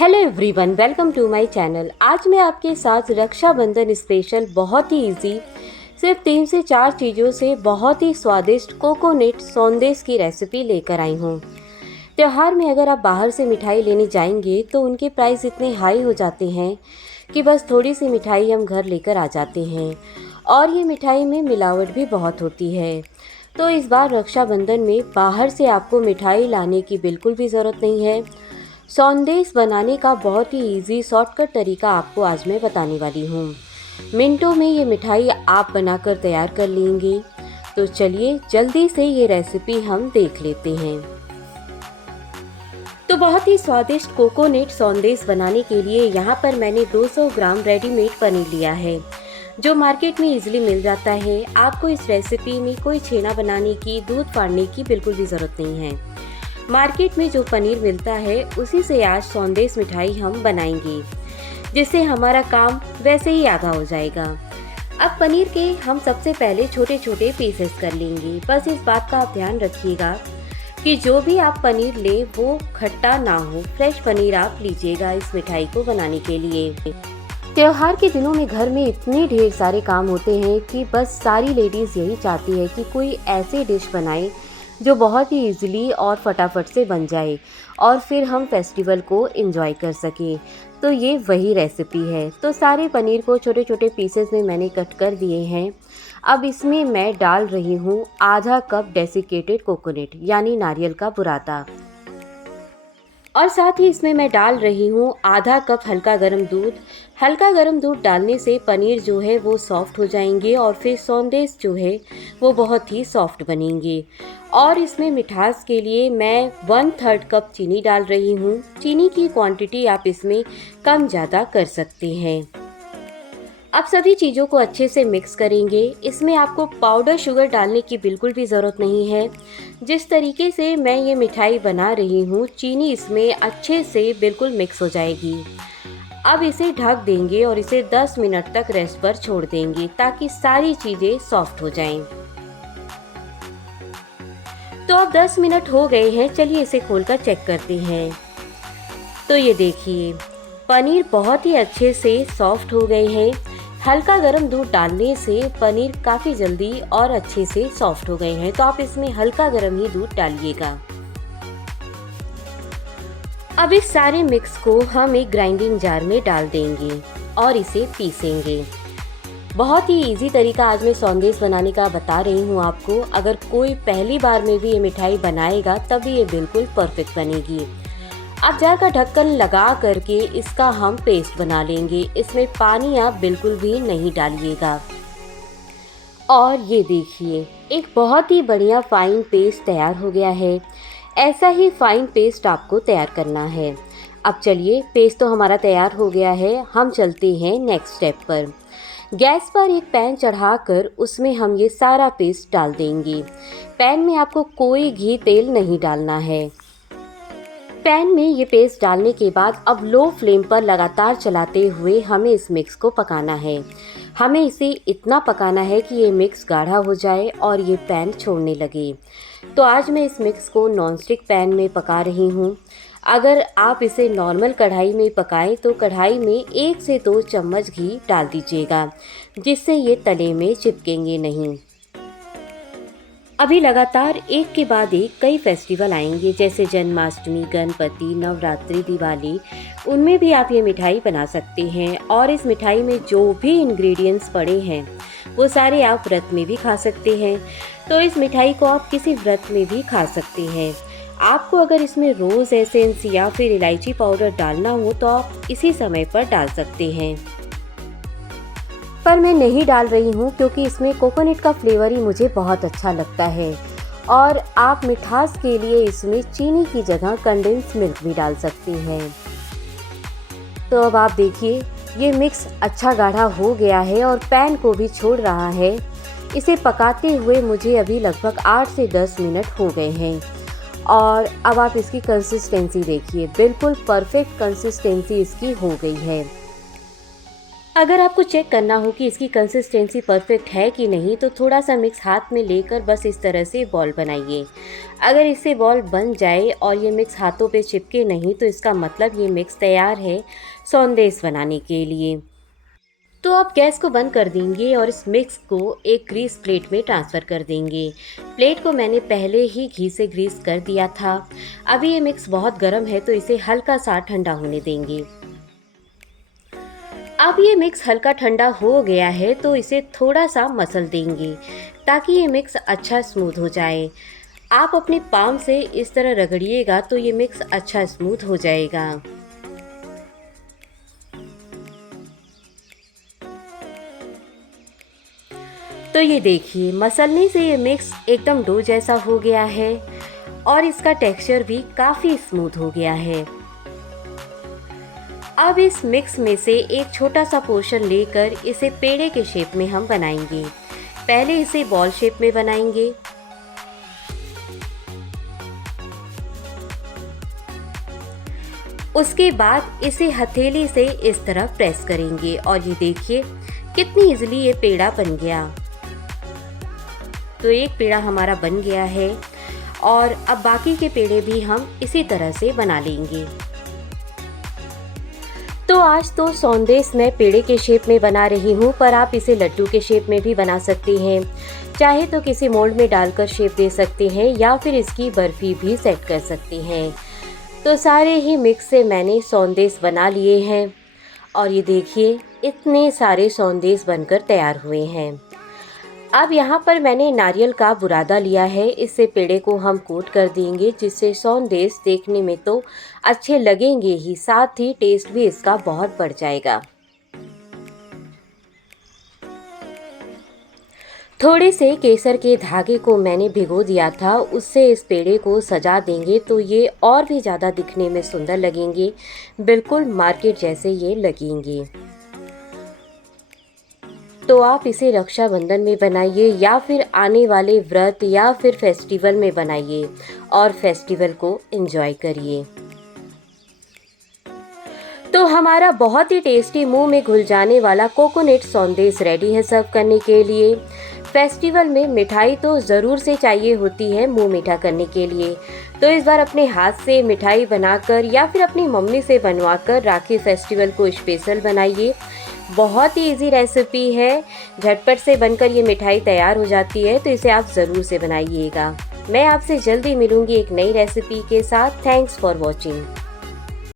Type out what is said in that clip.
Hello everyone, welcome to my channel. आज मैं आपके साथ रक्षाबंधन स्पेशल बहुत ही इजी सिर्फ 3 से 4 चीज़ों से बहुत ही स्वादिष्ट कोकोनट सौंदेश की रेसिपी लेकर आई हूँ। त्यौहार में अगर आप बाहर से मिठाई लेने जाएंगे तो उनके प्राइस इतने हाई हो जाते हैं कि बस थोड़ी सी मिठाई हम घर लेकर आ जाते हैं और ये मिठाई में मिलावट भी बहुत होती है। तो इस बार रक्षाबंधन में बाहर से आपको मिठाई लाने की बिल्कुल भी ज़रूरत नहीं है। सौंदेश बनाने का बहुत ही इजी शॉर्टकट तरीका आपको आज मैं बताने वाली हूँ। मिनटों में ये मिठाई आप बनाकर तैयार कर लेंगे। तो चलिए जल्दी से ये रेसिपी हम देख लेते हैं। तो बहुत ही स्वादिष्ट कोकोनट सौंदेश बनाने के लिए यहाँ पर मैंने 200 ग्राम रेडीमेड पनीर लिया है, जो मार्केट में इजीली मिल जाता है। आपको इस रेसिपी में कोई छेना बनाने की, दूध फाड़ने की बिल्कुल भी ज़रूरत नहीं है। मार्केट में जो पनीर मिलता है उसी से आज सौंदेश मिठाई हम बनाएंगे, जिससे हमारा काम वैसे ही आधा हो जाएगा। अब पनीर के हम सबसे पहले छोटे छोटे पीसेस कर लेंगे। बस इस बात का आप ध्यान रखिएगा कि जो भी आप पनीर ले वो खट्टा ना हो, फ्रेश पनीर आप लीजिएगा इस मिठाई को बनाने के लिए। त्योहार के दिनों में घर में इतने ढेर सारे काम होते हैं कि बस सारी लेडीज़ यही चाहती है कि कोई ऐसी डिश बनाए जो बहुत ही इजीली और फटाफट से बन जाए और फिर हम फेस्टिवल को एंजॉय कर सकें। तो ये वही रेसिपी है। तो सारे पनीर को छोटे छोटे पीसेस में मैंने कट कर दिए हैं। अब इसमें मैं डाल रही हूँ आधा कप डेसिकेटेड कोकोनट यानी नारियल का बुरादा, और साथ ही इसमें मैं डाल रही हूँ आधा कप हल्का गर्म दूध। हल्का गर्म दूध डालने से पनीर जो है वो सॉफ्ट हो जाएंगे और फिर सौंदेश जो है वो बहुत ही सॉफ्ट बनेंगे। और इसमें मिठास के लिए मैं 1/3 कप चीनी डाल रही हूँ। चीनी की क्वांटिटी आप इसमें कम ज़्यादा कर सकते हैं। अब सभी चीज़ों को अच्छे से मिक्स करेंगे। इसमें आपको पाउडर शुगर डालने की बिल्कुल भी ज़रूरत नहीं है। जिस तरीके से मैं ये मिठाई बना रही हूँ, चीनी इसमें अच्छे से बिल्कुल मिक्स हो जाएगी। अब इसे ढक देंगे और इसे 10 मिनट तक रेस्ट पर छोड़ देंगे ताकि सारी चीज़ें सॉफ्ट हो जाएं। तो अब 10 मिनट हो गए हैं, चलिए इसे खोलकर चेक करते हैं। तो ये देखिए पनीर बहुत ही अच्छे से सॉफ्ट हो गए हैं। हल्का गर्म दूध डालने से पनीर काफ़ी जल्दी और अच्छे से सॉफ्ट हो गए हैं। तो आप इसमें हल्का गर्म ही दूध डालिएगा। अब इस सारे मिक्स को हम एक ग्राइंडिंग जार में डाल देंगे और इसे पीसेंगे। बहुत ही इजी तरीका आज मैं सौंदेश बनाने का बता रही हूँ आपको। अगर कोई पहली बार में भी ये मिठाई बनाएगा तब ये बिल्कुल परफेक्ट बनेगी। अब जार का ढक्कन लगा करके इसका हम पेस्ट बना लेंगे। इसमें पानी आप बिल्कुल भी नहीं डालिएगा। और ये देखिए एक बहुत ही बढ़िया फाइन पेस्ट तैयार हो गया है। ऐसा ही फाइन पेस्ट आपको तैयार करना है। अब चलिए पेस्ट तो हमारा तैयार हो गया है, हम चलते हैं नेक्स्ट स्टेप पर। गैस पर एक पैन चढ़ाकर उसमें हम ये सारा पेस्ट डाल देंगे। पैन में आपको कोई घी तेल नहीं डालना है। पैन में ये पेस्ट डालने के बाद अब लो फ्लेम पर लगातार चलाते हुए हमें इस मिक्स को पकाना है। हमें इसे इतना पकाना है कि ये मिक्स गाढ़ा हो जाए और ये पैन छोड़ने लगे। तो आज मैं इस मिक्स को नॉनस्टिक पैन में पका रही हूँ। अगर आप इसे नॉर्मल कढ़ाई में पकाएं तो कढ़ाई में 1 से 2 चम्मच घी डाल दीजिएगा, जिससे ये तले में चिपकेंगे नहीं। अभी लगातार एक के बाद एक कई फेस्टिवल आएंगे, जैसे जन्माष्टमी, गणपति, नवरात्रि, दिवाली। उनमें भी आप ये मिठाई बना सकते हैं। और इस मिठाई में जो भी इंग्रेडिएंट्स पड़े हैं वो सारे आप व्रत में भी खा सकते हैं। तो इस मिठाई को आप किसी व्रत में भी खा सकते हैं। आपको अगर इसमें रोज़ एसेंस या फिर इलायची पाउडर डालना हो तो आप इसी समय पर डाल सकते हैं, पर मैं नहीं डाल रही हूँ क्योंकि इसमें कोकोनट का फ्लेवर ही मुझे बहुत अच्छा लगता है। और आप मिठास के लिए इसमें चीनी की जगह कंडेंस मिल्क भी डाल सकते हैं। तो अब आप देखिए ये मिक्स अच्छा गाढ़ा हो गया है और पैन को भी छोड़ रहा है। इसे पकाते हुए मुझे अभी लगभग 8 से 10 मिनट हो गए हैं। और अब आप इसकी कंसिस्टेंसी देखिए, बिल्कुल परफेक्ट कंसिस्टेंसी इसकी हो गई है। अगर आपको चेक करना हो कि इसकी कंसिस्टेंसी परफेक्ट है कि नहीं, तो थोड़ा सा मिक्स हाथ में लेकर बस इस तरह से बॉल बनाइए। अगर इससे बॉल बन जाए और ये मिक्स हाथों पे चिपके नहीं, तो इसका मतलब ये मिक्स तैयार है सौंदेश बनाने के लिए। तो आप गैस को बंद कर देंगे और इस मिक्स को एक ग्रीस प्लेट में ट्रांसफ़र कर देंगे। प्लेट को मैंने पहले ही घी से ग्रीस कर दिया था। अभी ये मिक्स बहुत गर्म है, तो इसे हल्का सा ठंडा होने देंगे। अब ये मिक्स हल्का ठंडा हो गया है, तो इसे थोड़ा सा मसल देंगे ताकि ये मिक्स अच्छा स्मूथ हो जाए। आप अपने पाम से इस तरह रगड़िएगा तो ये मिक्स अच्छा स्मूथ हो जाएगा। तो ये देखिए, मसलने से ये मिक्स एकदम डो जैसा हो गया है और इसका टेक्सचर भी काफ़ी स्मूथ हो गया है। अब इस मिक्स में से एक छोटा सा पोर्शन लेकर इसे पेड़े के शेप में हम बनाएंगे। पहले इसे बॉल शेप में बनाएंगे। उसके बाद इसे हथेली से इस तरह प्रेस करेंगे और ये देखिए कितनी इजीली ये पेड़ा बन गया। तो एक पेड़ा हमारा बन गया है और अब बाकी के पेड़े भी हम इसी तरह से बना लेंगे। तो आज तो सौंदेश मैं पेड़े के शेप में बना रही हूँ, पर आप इसे लड्डू के शेप में भी बना सकते हैं। चाहे तो किसी मोल्ड में डालकर शेप दे सकते हैं या फिर इसकी बर्फ़ी भी सेट कर सकते हैं। तो सारे ही मिक्स से मैंने सौंदेश बना लिए हैं और ये देखिए इतने सारे सौंदेश बनकर तैयार हुए हैं। अब यहाँ पर मैंने नारियल का बुरादा लिया है। इससे पेड़े को हम कोट कर देंगे, जिससे सौंदेश देखने में तो अच्छे लगेंगे ही, साथ ही टेस्ट भी इसका बहुत बढ़ जाएगा। थोड़े से केसर के धागे को मैंने भिगो दिया था, उससे इस पेड़े को सजा देंगे तो ये और भी ज़्यादा दिखने में सुंदर लगेंगे, बिल्कुल मार्केट जैसे ये लगेंगे। तो आप इसे रक्षाबंधन में बनाइए या फिर आने वाले व्रत या फिर फेस्टिवल में बनाइए और फेस्टिवल को एंजॉय करिए। तो हमारा बहुत ही टेस्टी मुंह में घुल जाने वाला कोकोनट सौंदेश रेडी है सर्व करने के लिए। फेस्टिवल में मिठाई तो ज़रूर से चाहिए होती है मुंह मीठा करने के लिए। तो इस बार अपने हाथ से मिठाई बनाकर या फिर अपनी मम्मी से बनवाकर राखी फेस्टिवल को स्पेशल बनाइए। बहुत ही इजी रेसिपी है, झटपट से बनकर ये मिठाई तैयार हो जाती है, तो इसे आप ज़रूर से बनाइएगा। मैं आपसे जल्दी मिलूँगी एक नई रेसिपी के साथ। Thanks for watching.